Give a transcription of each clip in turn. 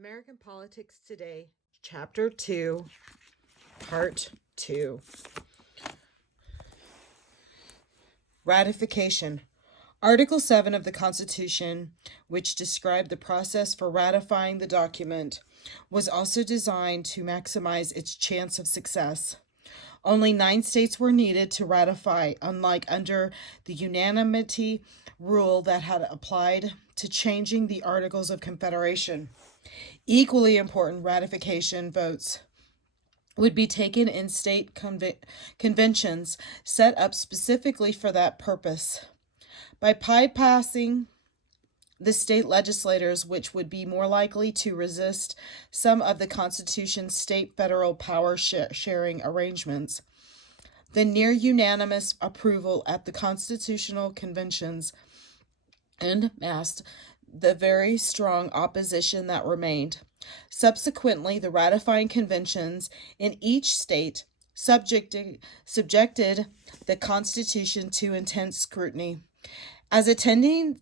American Politics Today, Chapter 2, Part 2. Ratification. Article 7 of the Constitution, which described the process for ratifying the document, was also designed to maximize its chance of success. Only 9 states were needed to ratify, unlike under the unanimity rule that had applied to changing the Articles of Confederation. Equally important, ratification votes would be taken in state conventions set up specifically for that purpose. By bypassing the state legislators, which would be more likely to resist some of the Constitution's state-federal power sharing arrangements, the near unanimous approval at the constitutional conventions unmasked the very strong opposition that remained. Subsequently, the ratifying conventions in each state subjected the Constitution to intense scrutiny. As attendees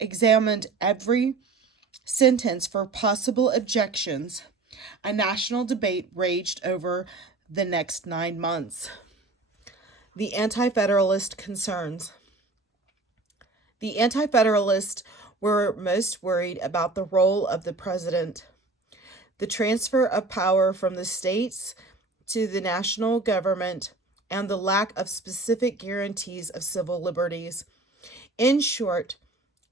examined every sentence for possible objections, a national debate raged over the next 9 months. The Anti-Federalist Concerns. The Anti-Federalists were most worried about the role of the president, the transfer of power from the states to the national government, and the lack of specific guarantees of civil liberties. In short,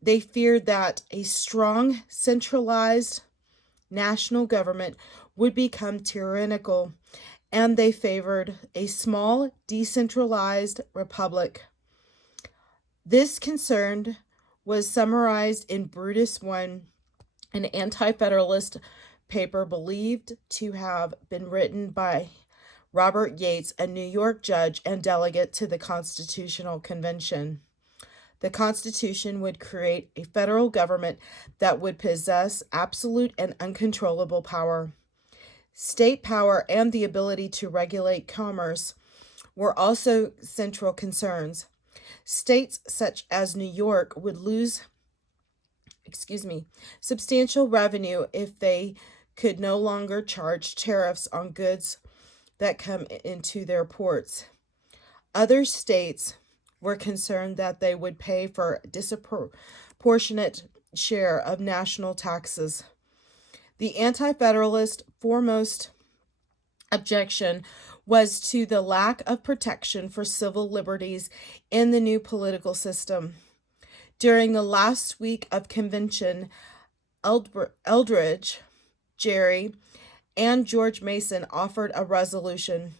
they feared that a strong, centralized national government would become tyrannical, and they favored a small, decentralized republic. This concern was summarized in Brutus I, an Anti-Federalist paper believed to have been written by Robert Yates, a New York judge and delegate to the Constitutional Convention. The Constitution would create a federal government that would possess absolute and uncontrollable power. State power and the ability to regulate commerce were also central concerns. States such as New York would lose substantial revenue if they could no longer charge tariffs on goods that come into their ports. Other states were concerned that they would pay for a disproportionate share of national taxes. The Anti-Federalist foremost objection was to the lack of protection for civil liberties in the new political system. During the last week of convention, Eldridge, Gerry, and George Mason offered a resolution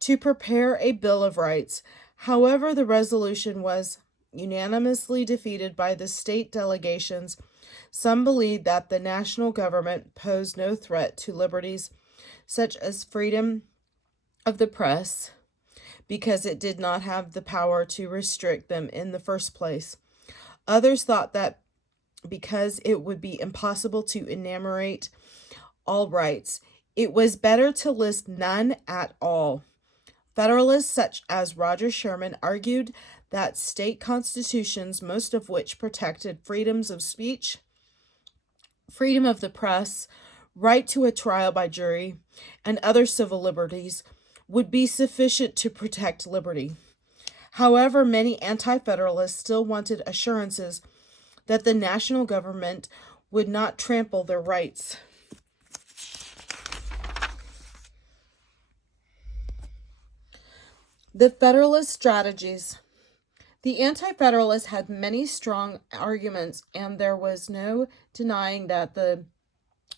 to prepare a Bill of Rights. However, the resolution was unanimously defeated by the state delegations. Some believed that the national government posed no threat to liberties such as freedom of the press because it did not have the power to restrict them in the first place. Others thought that because it would be impossible to enumerate all rights, it was better to list none at all. Federalists such as Roger Sherman argued that state constitutions, most of which protected freedoms of speech, freedom of the press, right to a trial by jury, and other civil liberties, would be sufficient to protect liberty. However, many anti-federalists still wanted assurances that the national government would not trample their rights. The Federalist strategies. The Anti-Federalists had many strong arguments, and there was no denying that the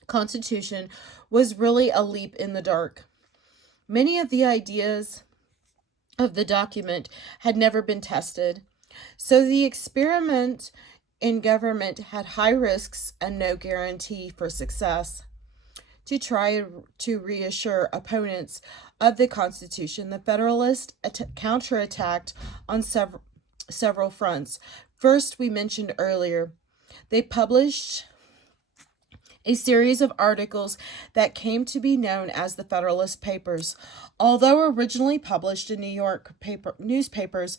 Constitution was really a leap in the dark. Many of the ideas of the document had never been tested, so the experiment in government had high risks and no guarantee for success. To try to reassure opponents of the Constitution, the Federalists counterattacked on several fronts. First, we mentioned earlier, they published a series of articles that came to be known as the Federalist Papers. Although originally published in New York newspapers,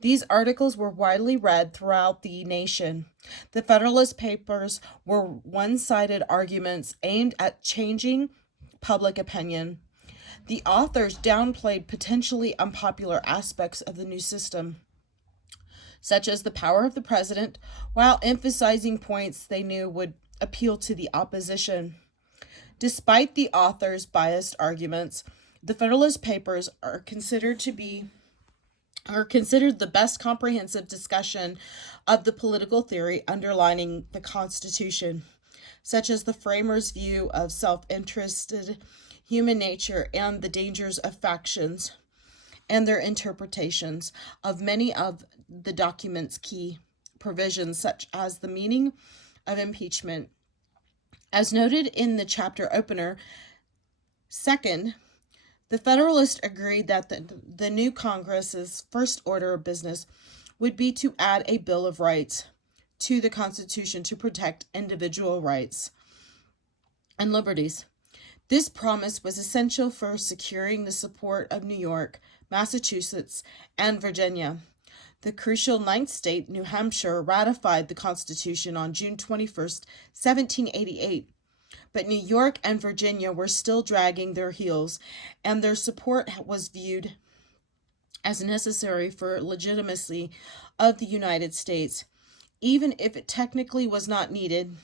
these articles were widely read throughout the nation. The Federalist Papers were one-sided arguments aimed at changing public opinion. The authors downplayed potentially unpopular aspects of the new system, such as the power of the president, while emphasizing points they knew would appeal to the opposition. Despite the authors' biased arguments, the Federalist Papers are considered the best comprehensive discussion of the political theory underlining the Constitution, such as the framers' view of self-interested human nature and the dangers of factions, and their interpretations of many of the document's key provisions, such as the meaning of impeachment. As noted in the chapter opener, second, the Federalists agreed that the new Congress's first order of business would be to add a Bill of Rights to the Constitution to protect individual rights and liberties. This promise was essential for securing the support of New York, Massachusetts, and Virginia. The crucial ninth state, New Hampshire, ratified the Constitution on June 21st, 1788, but New York and Virginia were still dragging their heels, and their support was viewed as necessary for legitimacy of the United States, even if it technically was not needed.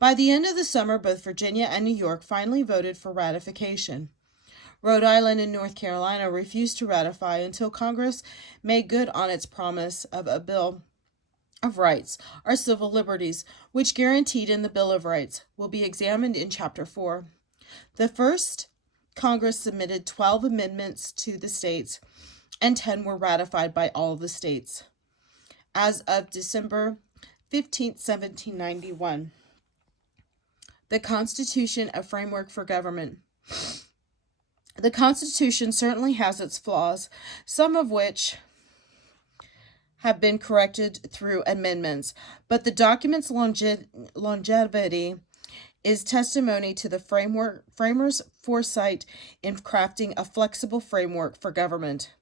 By the end of the summer, both Virginia and New York finally voted for ratification. Rhode Island and North Carolina refused to ratify until Congress made good on its promise of a Bill of Rights, or civil liberties, which guaranteed in the Bill of Rights, will be examined in Chapter 4. The first Congress submitted 12 amendments to the states, and 10 were ratified by all the states. As of December 15, 1791. The Constitution, a framework for government. The Constitution certainly has its flaws, some of which have been corrected through amendments, but the document's longevity is testimony to the framers' foresight in crafting a flexible framework for government.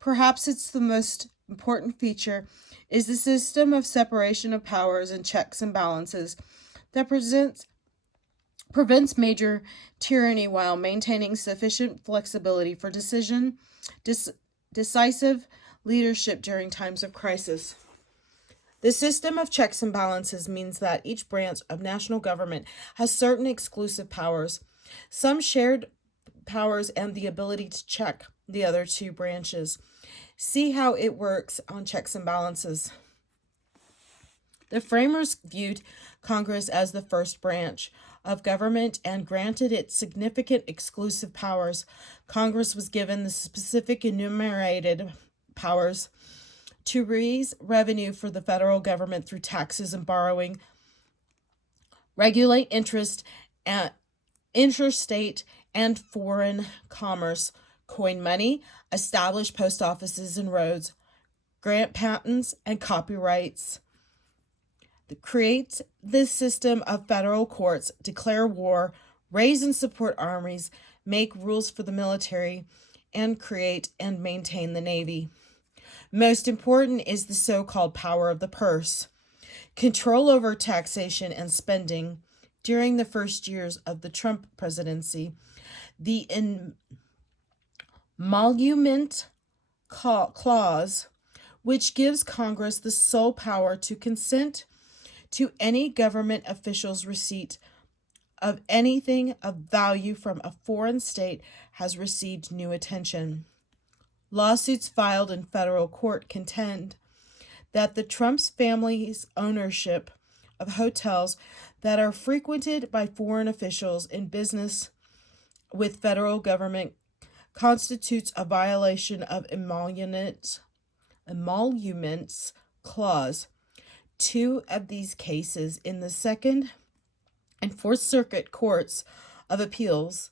Perhaps it's the most important feature is the system of separation of powers and checks and balances that prevents major tyranny while maintaining sufficient flexibility for decisive leadership during times of crisis. The system of checks and balances means that each branch of national government has certain exclusive powers, some shared powers, and the ability to check the other two branches. See how it works on checks and balances. The framers viewed Congress as the first branch of government and granted it significant exclusive powers. Congress was given the specific enumerated powers to raise revenue for the federal government through taxes and borrowing, regulate interstate and foreign commerce, coin money, establish post offices and roads, grant patents and copyrights, create this system of federal courts, declare war, raise and support armies, make rules for the military, and create and maintain the Navy. Most important is the so-called power of the purse, control over taxation and spending. During the first years of the Trump presidency, the emolument clause, which gives Congress the sole power to consent to any government official's receipt of anything of value from a foreign state, has received new attention. Lawsuits filed in federal court contend that the Trump's family's ownership of hotels that are frequented by foreign officials in business with federal government constitutes a violation of emoluments clause. Two of these cases in the Second and Fourth Circuit Courts of Appeals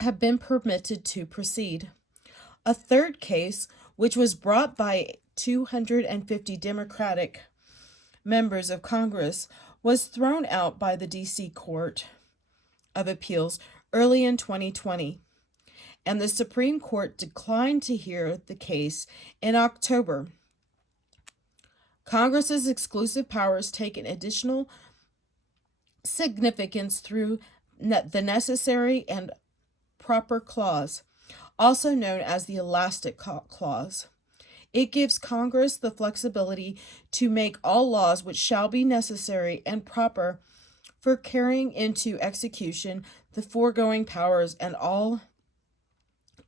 have been permitted to proceed. A third case, which was brought by 250 Democratic members of Congress, was thrown out by the D.C. Court of Appeals early in 2020, and the Supreme Court declined to hear the case in October. Congress's exclusive powers take an additional significance through the necessary and proper clause, also known as the elastic clause. It gives Congress the flexibility to make all laws which shall be necessary and proper for carrying into execution the foregoing powers and all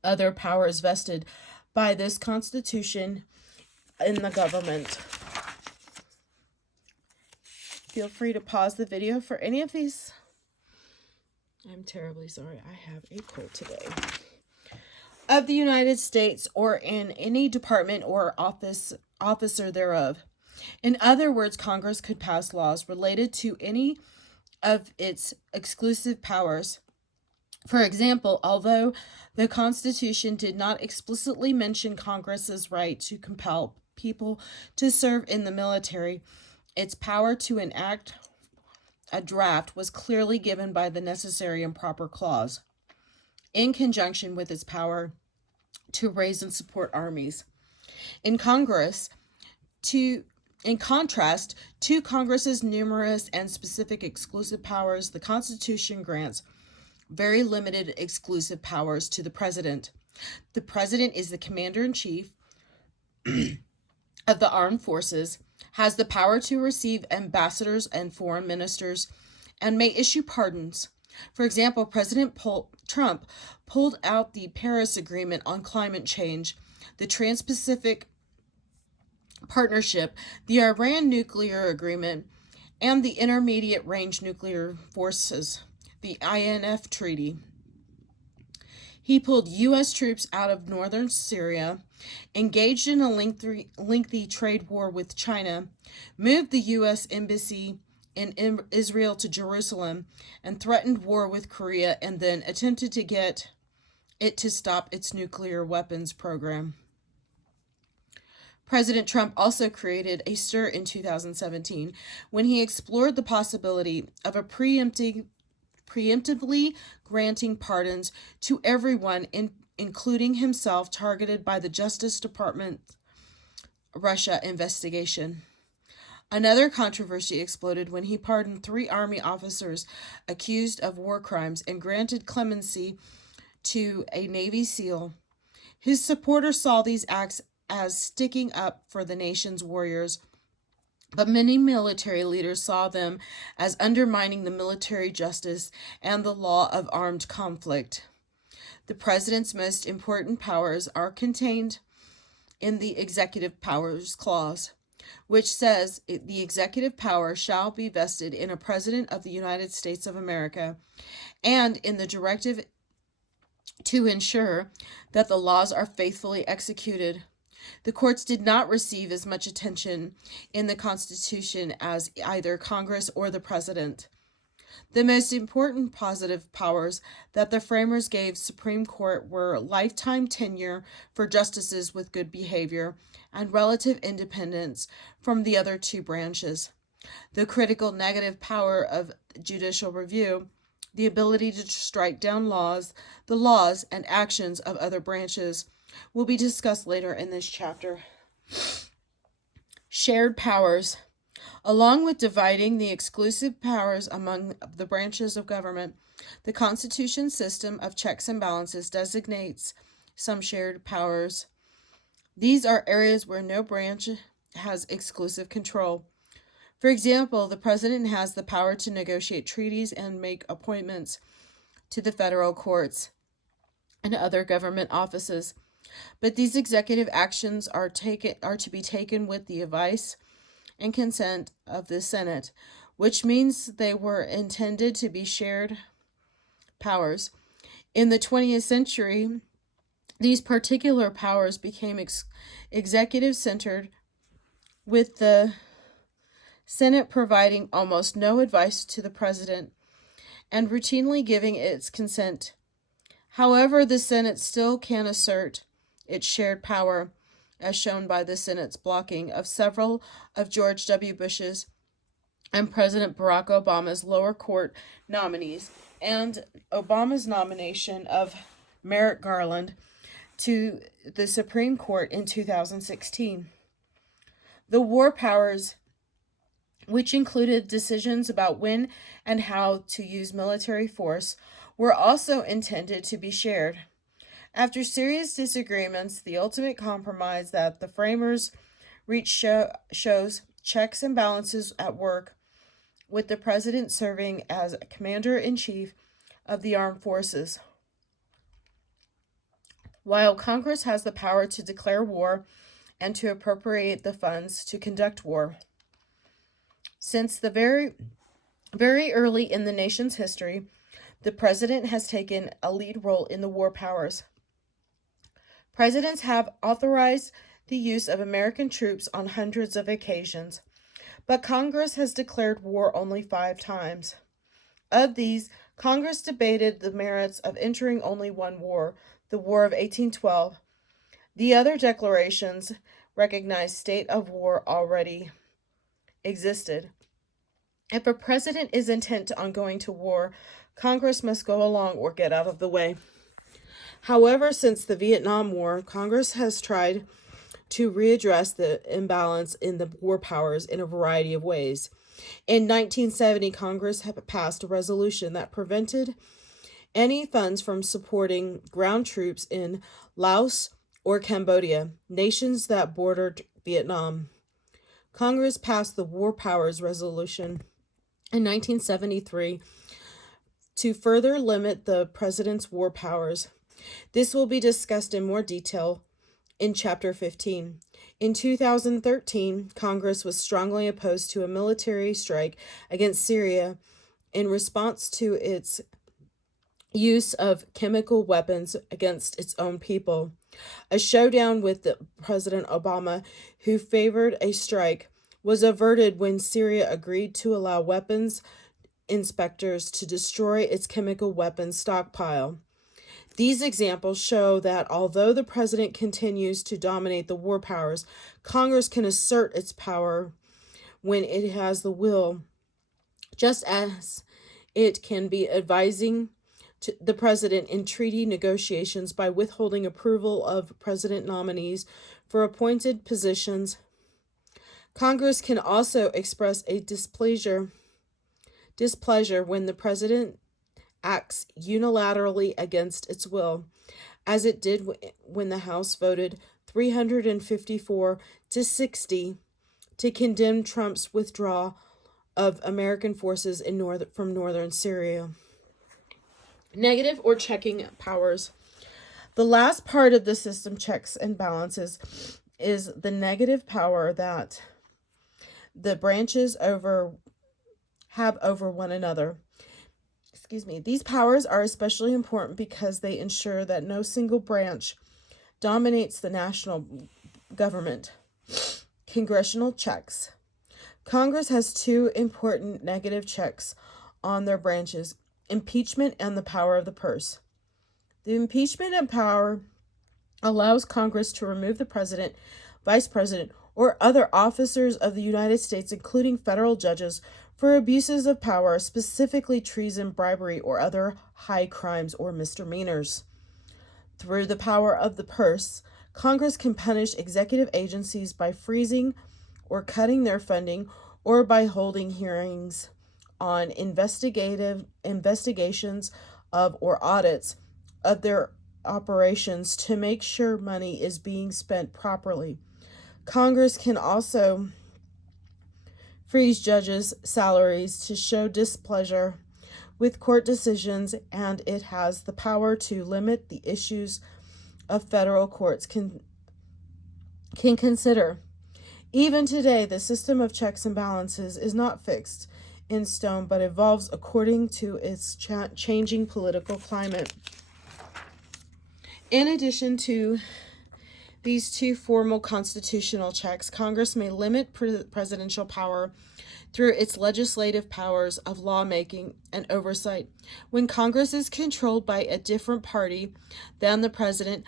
other powers vested by this Constitution in the government. Feel free to pause the video for any of these. I'm terribly sorry. I have a cold today. Of the United States or in any department or officer thereof. In other words, Congress could pass laws related to any of its exclusive powers. For example, although the Constitution did not explicitly mention Congress's right to compel people to serve in the military, its power to enact a draft was clearly given by the necessary and proper clause, in conjunction with its power to raise and support armies. In contrast to Congress's numerous and specific exclusive powers, the Constitution grants very limited exclusive powers to the President. The President is the Commander-in-Chief of the Armed Forces, has the power to receive ambassadors and foreign ministers, and may issue pardons. For example, President Trump pulled out the Paris Agreement on climate change, the Trans-Pacific Partnership, the Iran nuclear agreement, and the Intermediate Range Nuclear Forces, the INF Treaty. He pulled U.S. troops out of northern Syria, engaged in a lengthy trade war with China, moved the U.S. Embassy in Israel to Jerusalem, and threatened war with Korea, and then attempted to get it to stop its nuclear weapons program. President Trump also created a stir in 2017 when he explored the possibility of a preemptively granting pardons to everyone, including himself, targeted by the Justice Department's Russia investigation. Another controversy exploded when he pardoned 3 Army officers accused of war crimes and granted clemency to a Navy SEAL. His supporters saw these acts as sticking up for the nation's warriors, but many military leaders saw them as undermining the military justice and the law of armed conflict. The President's most important powers are contained in the Executive Powers Clause, which says the executive power shall be vested in a President of the United States of America, and in the directive to ensure that the laws are faithfully executed. The courts did not receive as much attention in the Constitution as either Congress or the President. The most important positive powers that the framers gave Supreme Court were lifetime tenure for justices with good behavior and relative independence from the other 2 branches. The critical negative power of judicial review, the ability to strike down the laws and actions of other branches, will be discussed later in this chapter. Shared powers. Along with dividing the exclusive powers among the branches of government, the Constitution's system of checks and balances designates some shared powers. These are areas where no branch has exclusive control. For example, the President has the power to negotiate treaties and make appointments to the federal courts and other government offices. But these executive actions are to be taken with the advice and consent of the Senate, which means they were intended to be shared powers. In the 20th century, these particular powers became executive-centered, with the Senate providing almost no advice to the President and routinely giving its consent. However, the Senate still can assert its shared power, as shown by the Senate's blocking of several of George W. Bush's and President Barack Obama's lower court nominees, and Obama's nomination of Merrick Garland to the Supreme Court in 2016. The war powers, which included decisions about when and how to use military force, were also intended to be shared. After serious disagreements, the ultimate compromise that the framers reached shows checks and balances at work, with the president serving as commander-in-chief of the armed forces, while Congress has the power to declare war and to appropriate the funds to conduct war. Since the very early in the nation's history, the president has taken a lead role in the war powers. Presidents have authorized the use of American troops on hundreds of occasions, but Congress has declared war only 5 times. Of these, Congress debated the merits of entering only one war, the War of 1812. The other declarations recognized state of war already existed. If a president is intent on going to war, Congress must go along or get out of the way. However, since the Vietnam War, Congress has tried to readdress the imbalance in the war powers in a variety of ways. In 1970, Congress passed a resolution that prevented any funds from supporting ground troops in Laos or Cambodia, nations that bordered Vietnam. Congress passed the War Powers Resolution in 1973 to further limit the president's war powers. This will be discussed in more detail in Chapter 15. In 2013, Congress was strongly opposed to a military strike against Syria in response to its use of chemical weapons against its own people. A showdown with President Obama, who favored a strike, was averted when Syria agreed to allow weapons inspectors to destroy its chemical weapons stockpile. These examples show that although the president continues to dominate the war powers, Congress can assert its power when it has the will, just as it can be advising to the president in treaty negotiations by withholding approval of president nominees for appointed positions. Congress can also express a displeasure when the president acts unilaterally against its will, as it did when the House voted 354 to 60 to condemn Trump's withdrawal of American forces from northern Syria. Negative or checking powers. The last part of the system checks and balances is the negative power that the branches have over one another. These powers are especially important because they ensure that no single branch dominates the national government. Congressional checks. Congress has 2 important negative checks on their branches: impeachment and the power of the purse. The impeachment power allows Congress to remove the president, vice president, or other officers of the United States, including federal judges, for abuses of power, specifically treason, bribery, or other high crimes or misdemeanors. Through the power of the purse, Congress can punish executive agencies by freezing or cutting their funding, or by holding hearings on investigations of or audits of their operations to make sure money is being spent properly. Congress can also freeze judges' salaries to show displeasure with court decisions, and it has the power to limit the issues of federal courts can consider. Even today, the system of checks and balances is not fixed in stone, but evolves according to its changing political climate. In addition to these 2 formal constitutional checks, Congress may limit presidential power through its legislative powers of lawmaking and oversight. When Congress is controlled by a different party than the president,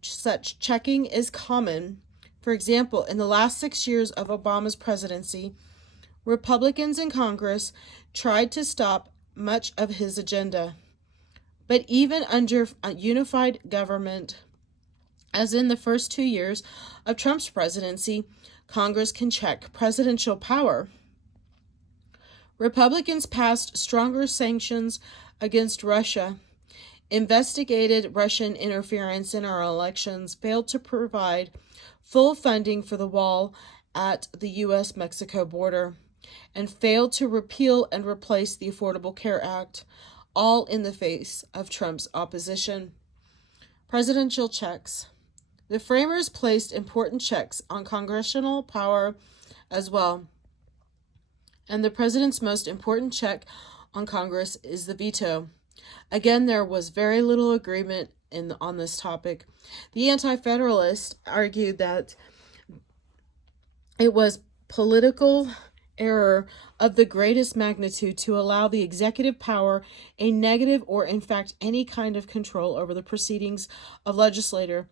such checking is common. For example, in the last 6 years of Obama's presidency, Republicans in Congress tried to stop much of his agenda. But even under a unified government, as in the first 2 years of Trump's presidency, Congress can check presidential power. Republicans passed stronger sanctions against Russia, investigated Russian interference in our elections, failed to provide full funding for the wall at the U.S.-Mexico border, and failed to repeal and replace the Affordable Care Act, all in the face of Trump's opposition. Presidential checks. The framers placed important checks on congressional power as well, and the president's most important check on Congress is the veto. Again, there was very little agreement on this topic. The Anti-Federalists argued that it was political error of the greatest magnitude to allow the executive power a negative or, in fact, any kind of control over the proceedings of legislature.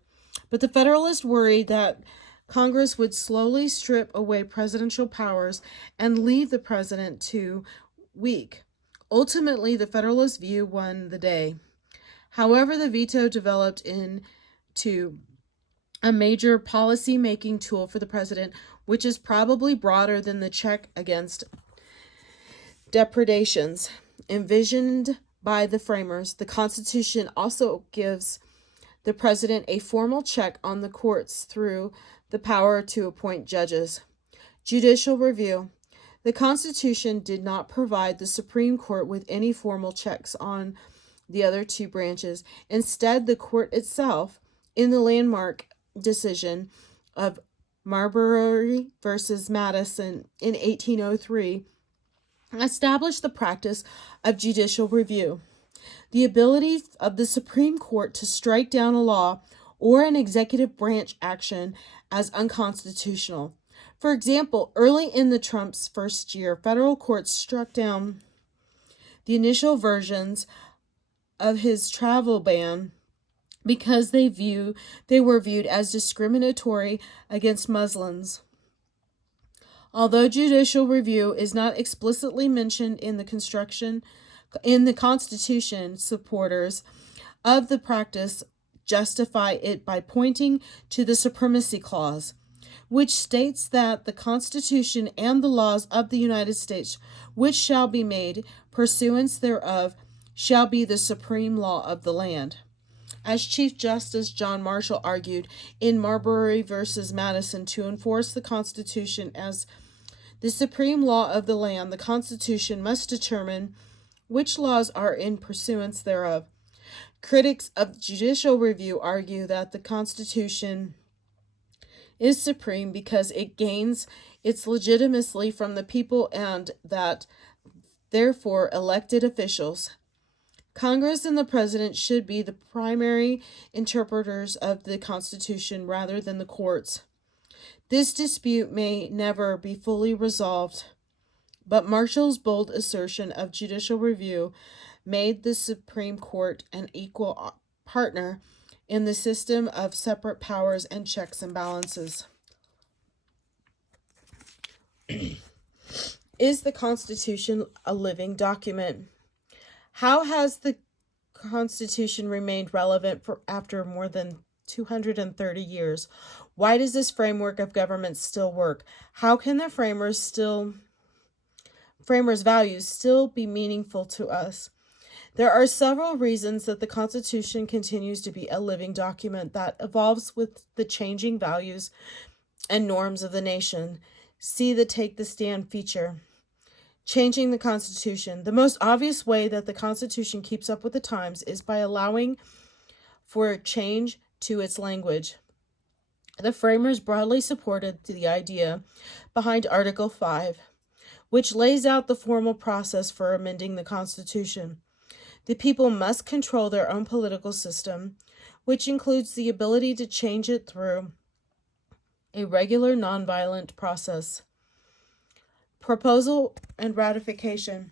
But the Federalists worried that Congress would slowly strip away presidential powers and leave the president too weak. Ultimately, the Federalist view won the day. However, the veto developed into a major policy-making tool for the president, which is probably broader than the check against depredations envisioned by the framers. The Constitution also gives the president a formal check on the courts through the power to appoint judges. Judicial review. The Constitution did not provide the Supreme Court with any formal checks on the other two branches. Instead, the court itself, in the landmark decision of Marbury versus Madison in 1803, established the practice of judicial review, the ability of the Supreme Court to strike down a law or an executive branch action as unconstitutional. For example, early in the Trump's first year, federal courts struck down the initial versions of his travel ban because they were viewed as discriminatory against Muslims. Although judicial review is not explicitly mentioned in the Constitution, supporters of the practice justify it by pointing to the Supremacy Clause, which states that the Constitution and the laws of the United States, which shall be made pursuance thereof, shall be the supreme law of the land. As Chief Justice John Marshall argued in Marbury versus Madison, to enforce the Constitution as the supreme law of the land, the Constitution must determine which laws are in pursuance thereof. Critics of judicial review argue that the Constitution is supreme because it gains its legitimacy from the people and that, therefore, elected officials. Congress and the President should be the primary interpreters of the Constitution rather than the courts. This dispute may never be fully resolved, but Marshall's bold assertion of judicial review made the Supreme Court an equal partner in the system of separate powers and checks and balances. Is the Constitution a living document? How has the Constitution remained relevant after more than 230 years? Why does this framework of government still work? How can the framers' values still be meaningful to us? There are several reasons that the Constitution continues to be a living document that evolves with the changing values and norms of the nation. See the Take the Stand feature. Changing the Constitution. The most obvious way that the Constitution keeps up with the times is by allowing for change to its language. The framers broadly supported the idea behind Article 5, which lays out the formal process for amending the Constitution. The people must control their own political system, which includes the ability to change it through a regular nonviolent process. Proposal and ratification.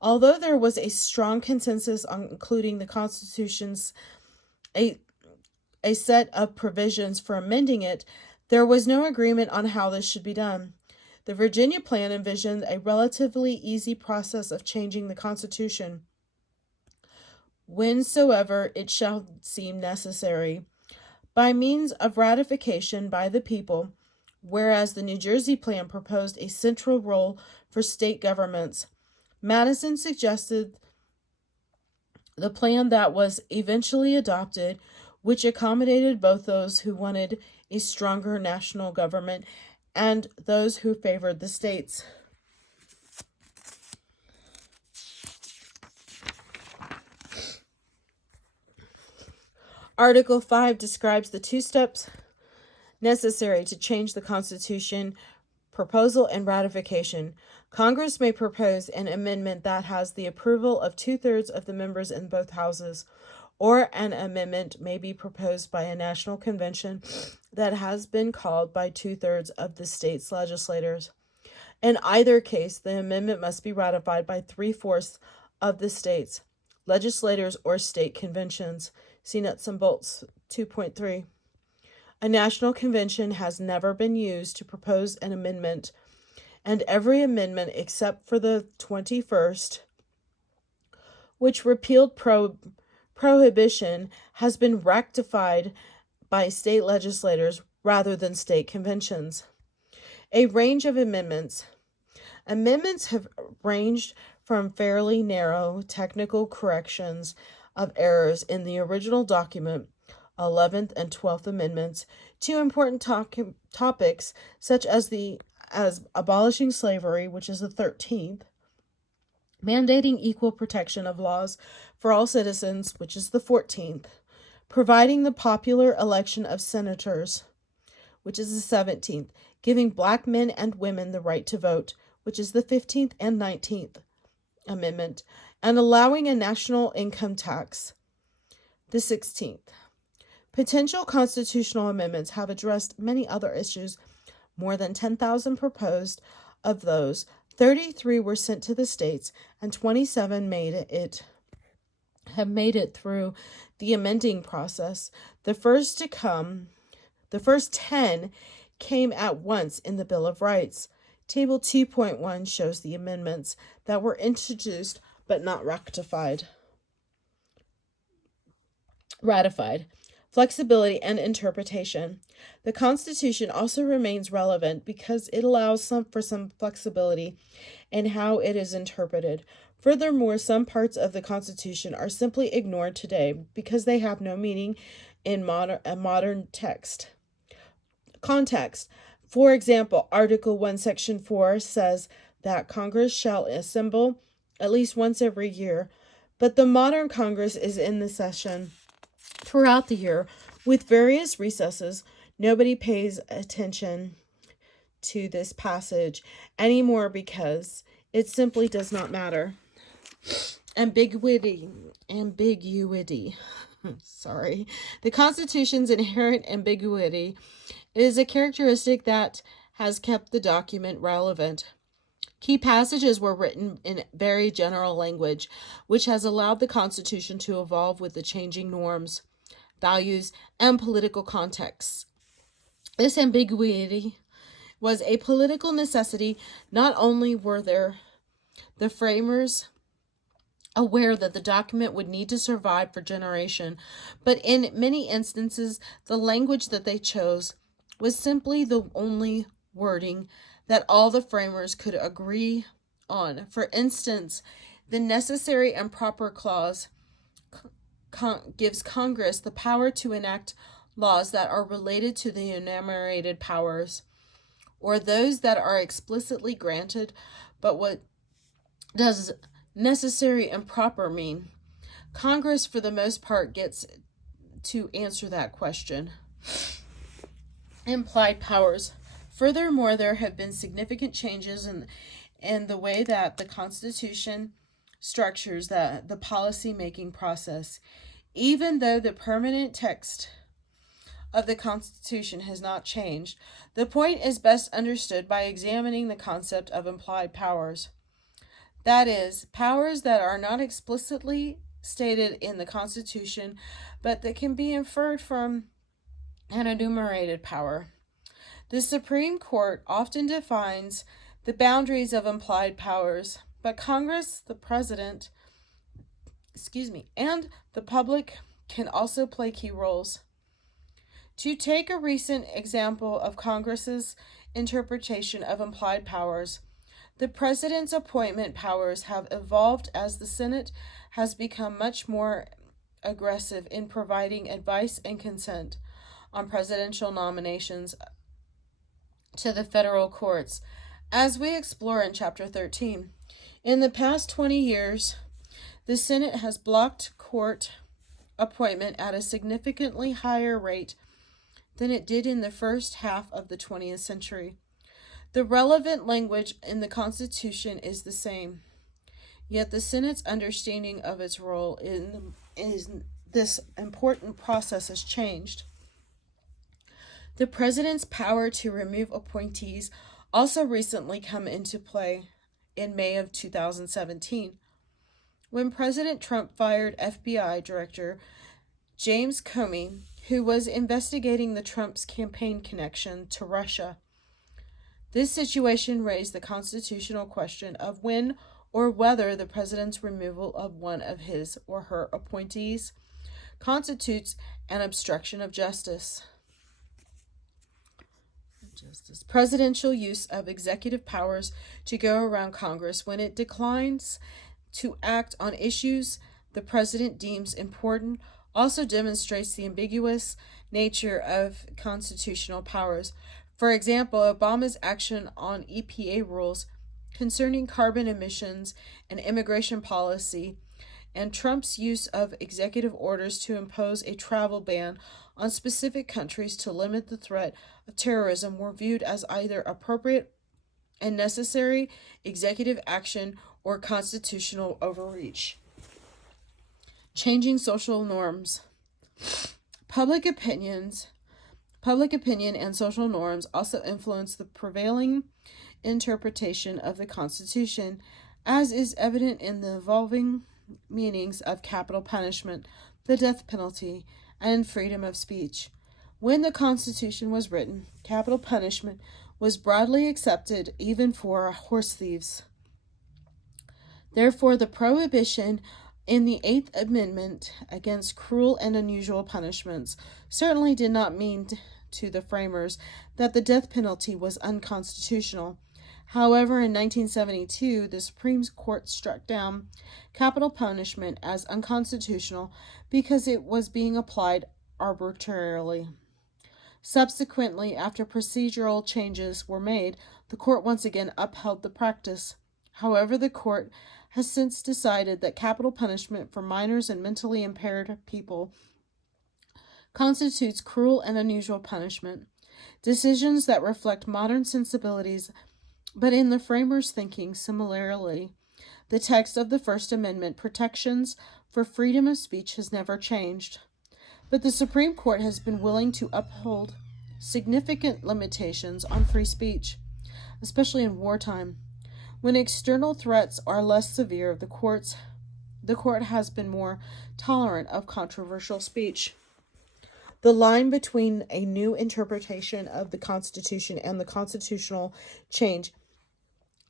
Although there was a strong consensus on including the Constitution's a set of provisions for amending it, there was no agreement on how this should be done. The Virginia Plan envisioned a relatively easy process of changing the Constitution whensoever it shall seem necessary, by means of ratification by the people, whereas the New Jersey Plan proposed a central role for state governments. Madison suggested the plan that was eventually adopted, which accommodated both those who wanted a stronger national government and those who favored the states. Article 5 describes the 2 steps necessary to change the Constitution: proposal and ratification. Congress may propose an amendment that has the approval of 2/3 of the members in both houses, or an amendment may be proposed by a national convention that has been called by 2/3 of the state's legislators. In either case, the amendment must be ratified by 3/4 of the states' legislators or state conventions. See nuts and bolts 2.3. A national convention has never been used to propose an amendment, and every amendment except for the 21st, which repealed prohibition, has been ratified by state legislators rather than state conventions. A range of amendments. Amendments have ranged from fairly narrow technical corrections of errors in the original document, 11th and 12th Amendments, to important topics such as abolishing slavery, which is the 13th, mandating equal protection of laws for all citizens, which is the 14th, providing the popular election of senators, which is the 17th, giving black men and women the right to vote, which is the 15th and 19th Amendment, and allowing a national income tax, the 16th. Potential constitutional amendments have addressed many other issues. More than 10,000 proposed. Of those, 33 were sent to the states, and 27 have made it through the amending process. The first 10 came at once in the Bill of Rights. Table 2.1 shows the amendments that were introduced but not ratified. Flexibility and interpretation. The Constitution also remains relevant because it allows for some flexibility in how it is interpreted. Furthermore, some parts of the Constitution are simply ignored today because they have no meaning in modern context. For example, Article 1, Section 4 says that Congress shall assemble at least once every year, but the modern Congress is in the session throughout the year with various recesses. Nobody pays attention to this passage anymore because it simply does not matter. Ambiguity. Sorry. The Constitution's inherent ambiguity is a characteristic that has kept the document relevant. Key passages were written in very general language, which has allowed the Constitution to evolve with the changing norms, values, and political contexts. This ambiguity was a political necessity. Not only were the framers aware that the document would need to survive for generation, but in many instances, the language that they chose was simply the only wording that all the framers could agree on. For instance, the necessary and proper clause gives Congress the power to enact laws that are related to the enumerated powers, or those that are explicitly granted. But what does necessary and proper mean? Congress, for the most part, gets to answer that question. Implied powers. Furthermore, there have been significant changes in the way that the Constitution structures the policy-making process. Even though the permanent text of the Constitution has not changed, the point is best understood by examining the concept of implied powers. That is, powers that are not explicitly stated in the Constitution, but that can be inferred from an enumerated power. The Supreme Court often defines the boundaries of implied powers, but Congress, the President, and the public can also play key roles. To take a recent example of Congress's interpretation of implied powers, the President's appointment powers have evolved as the Senate has become much more aggressive in providing advice and consent on presidential nominations to the federal courts, as we explore in Chapter 13. In the past 20 years, the Senate has blocked court appointment at a significantly higher rate than it did in the first half of the 20th century. The relevant language in the Constitution is the same, yet the Senate's understanding of its role in this important process has changed. The President's power to remove appointees also recently come into play in May of 2017, when President Trump fired FBI Director James Comey, who was investigating the Trump's campaign connection to Russia. This situation raised the constitutional question of when or whether the president's removal of one of his or her appointees constitutes an obstruction of justice. Presidential use of executive powers to go around Congress when it declines to act on issues the president deems important also demonstrates the ambiguous nature of constitutional powers. For example, Obama's action on EPA rules concerning carbon emissions and immigration policy, and Trump's use of executive orders to impose a travel ban on specific countries to limit the threat of terrorism were viewed as either appropriate and necessary executive action or constitutional overreach. Changing social norms. Public opinion and social norms also influence the prevailing interpretation of the Constitution, as is evident in the evolving meanings of capital punishment, the death penalty, and freedom of speech. When the Constitution was written, capital punishment was broadly accepted even for horse thieves. Therefore, the prohibition in the Eighth Amendment against cruel and unusual punishments certainly did not mean to the framers that the death penalty was unconstitutional. However, in 1972, the Supreme Court struck down capital punishment as unconstitutional because it was being applied arbitrarily. Subsequently, after procedural changes were made, the court once again upheld the practice. However, the court has since decided that capital punishment for minors and mentally impaired people constitutes cruel and unusual punishment, decisions that reflect modern sensibilities, but in the framers' thinking. Similarly, the text of the First Amendment protections for freedom of speech has never changed, but the Supreme Court has been willing to uphold significant limitations on free speech, especially in wartime. When external threats are less severe, the court has been more tolerant of controversial speech. The line between a new interpretation of the Constitution and the constitutional change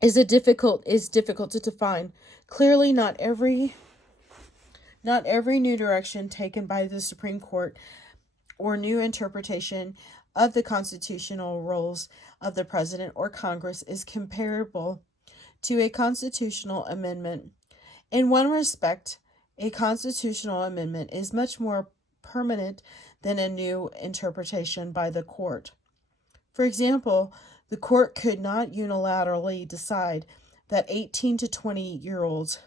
is difficult to define. Clearly, not every new direction taken by the Supreme Court or new interpretation of the constitutional roles of the President or Congress is comparable to a constitutional amendment. In one respect, a constitutional amendment is much more permanent than a new interpretation by the court. For example, the court could not unilaterally decide that 18 to 20-year-olds,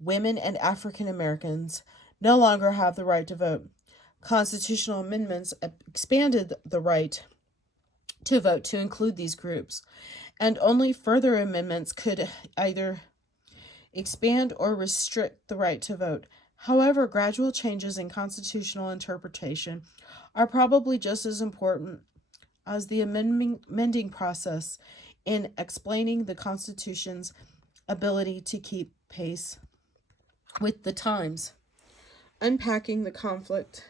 women, and African Americans no longer have the right to vote. Constitutional amendments expanded the right to vote to include these groups, and only further amendments could either expand or restrict the right to vote. However, gradual changes in constitutional interpretation are probably just as important as the amending process in explaining the Constitution's ability to keep pace with the times. Unpacking the conflict.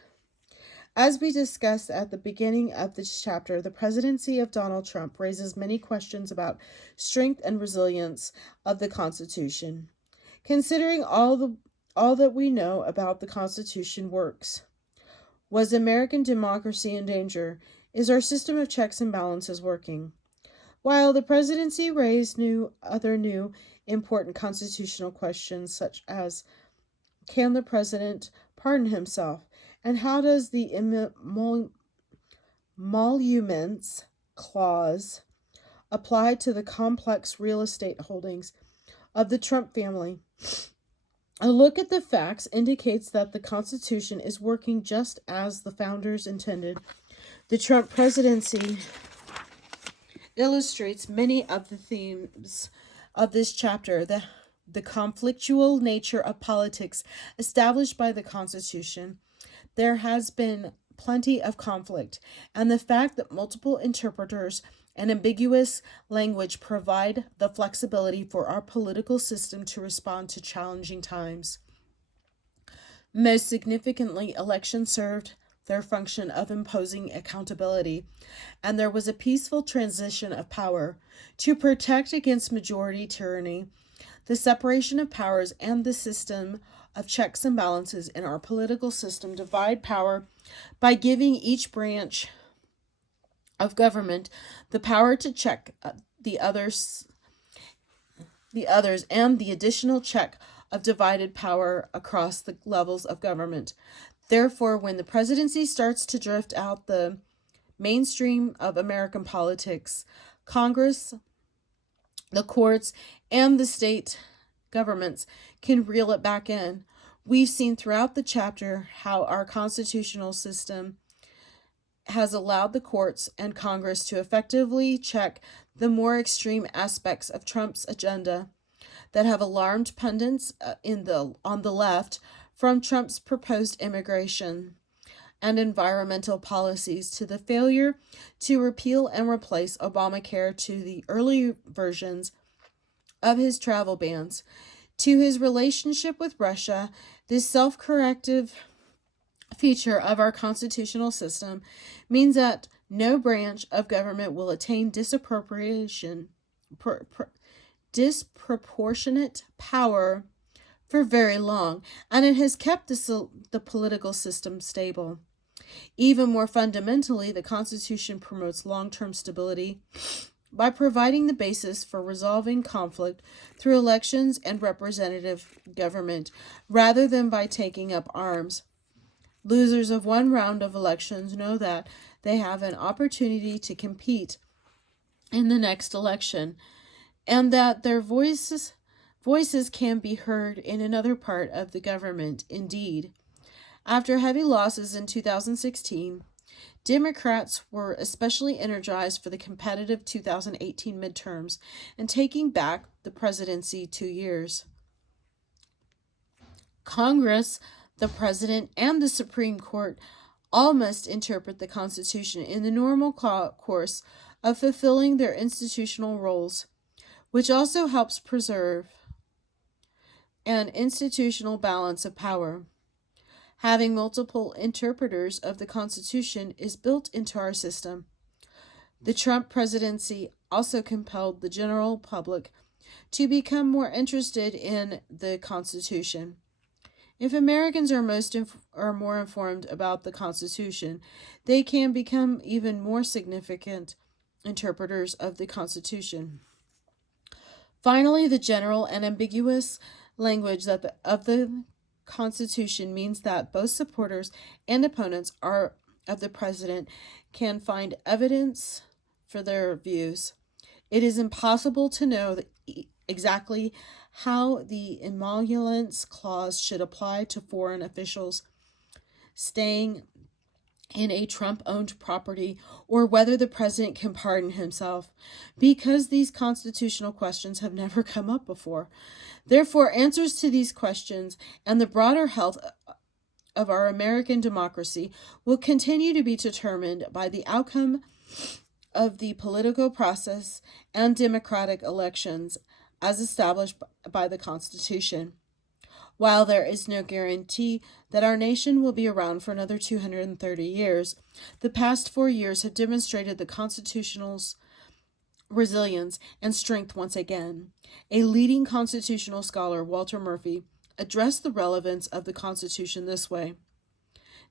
As we discussed at the beginning of this chapter, the presidency of Donald Trump raises many questions about strength and resilience of the Constitution. Considering all that we know about the Constitution works, was American democracy in danger? Is our system of checks and balances working? While the presidency raised other new important constitutional questions, such as can the president pardon himself, and how does the emoluments clause apply to the complex real estate holdings of the Trump family? A look at the facts indicates that the Constitution is working just as the founders intended. The Trump presidency illustrates many of the themes of this chapter. The conflictual nature of politics established by the Constitution. There has been plenty of conflict, and the fact that multiple interpreters and ambiguous language provide the flexibility for our political system to respond to challenging times. Most significantly, elections served their function of imposing accountability, and there was a peaceful transition of power to protect against majority tyranny. The separation of powers and the system of checks and balances in our political system divide power by giving each branch of government the power to check the others and the additional check of divided power across the levels of government. Therefore, when the presidency starts to drift out the mainstream of American politics, Congress, the courts, and the state governments can reel it back in. We've seen throughout the chapter how our constitutional system has allowed the courts and Congress to effectively check the more extreme aspects of Trump's agenda that have alarmed pundits on the left, from Trump's proposed immigration and environmental policies to the failure to repeal and replace Obamacare, to the early versions of his travel bans, to his relationship with Russia. This self-corrective feature of our constitutional system means that no branch of government will attain disproportionate power for very long, and it has kept the political system stable. Even more fundamentally, the Constitution promotes long-term stability by providing the basis for resolving conflict through elections and representative government, rather than by taking up arms. Losers of one round of elections know that they have an opportunity to compete in the next election, and that their voices can be heard in another part of the government. Indeed, after heavy losses in 2016, Democrats were especially energized for the competitive 2018 midterms and taking back the presidency 2 years. Congress, the President, and the Supreme Court all must interpret the Constitution in the normal course of fulfilling their institutional roles, which also helps preserve an institutional balance of power. Having multiple interpreters of the Constitution is built into our system. The Trump presidency also compelled the general public to become more interested in the Constitution. If Americans are more informed about the Constitution, they can become even more significant interpreters of the Constitution. Finally, the general and ambiguous language of the Constitution means that both supporters and opponents of the president can find evidence for their views. It is impossible to know exactly how the emoluments clause should apply to foreign officials staying in a Trump-owned property, or whether the president can pardon himself, because these constitutional questions have never come up before. Therefore, answers to these questions and the broader health of our American democracy will continue to be determined by the outcome of the political process and democratic elections as established by the Constitution. While there is no guarantee that our nation will be around for another 230 years, the past 4 years have demonstrated the Constitutional's resilience and strength once again. A leading constitutional scholar, Walter Murphy, addressed the relevance of the Constitution this way: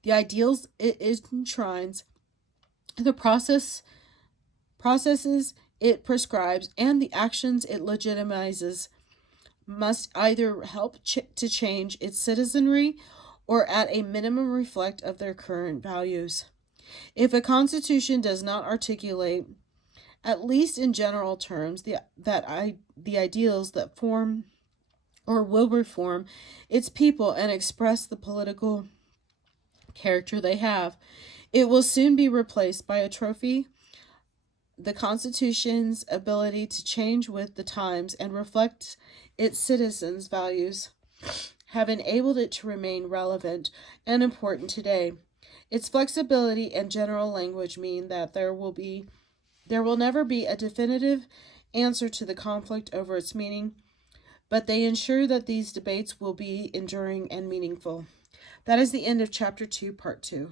the ideals it enshrines, the processes it prescribes, and the actions it legitimizes must either help to change its citizenry or at a minimum reflect of their current values. If a constitution does not articulate, at least in general terms, the ideals that form or will reform its people and express the political character they have, it will soon be replaced by a trophy. The Constitution's ability to change with the times and reflect its citizens' values have enabled it to remain relevant and important today. Its flexibility and general language mean that there will never be a definitive answer to the conflict over its meaning, but they ensure that these debates will be enduring and meaningful. That is the end of Chapter 2, Part 2.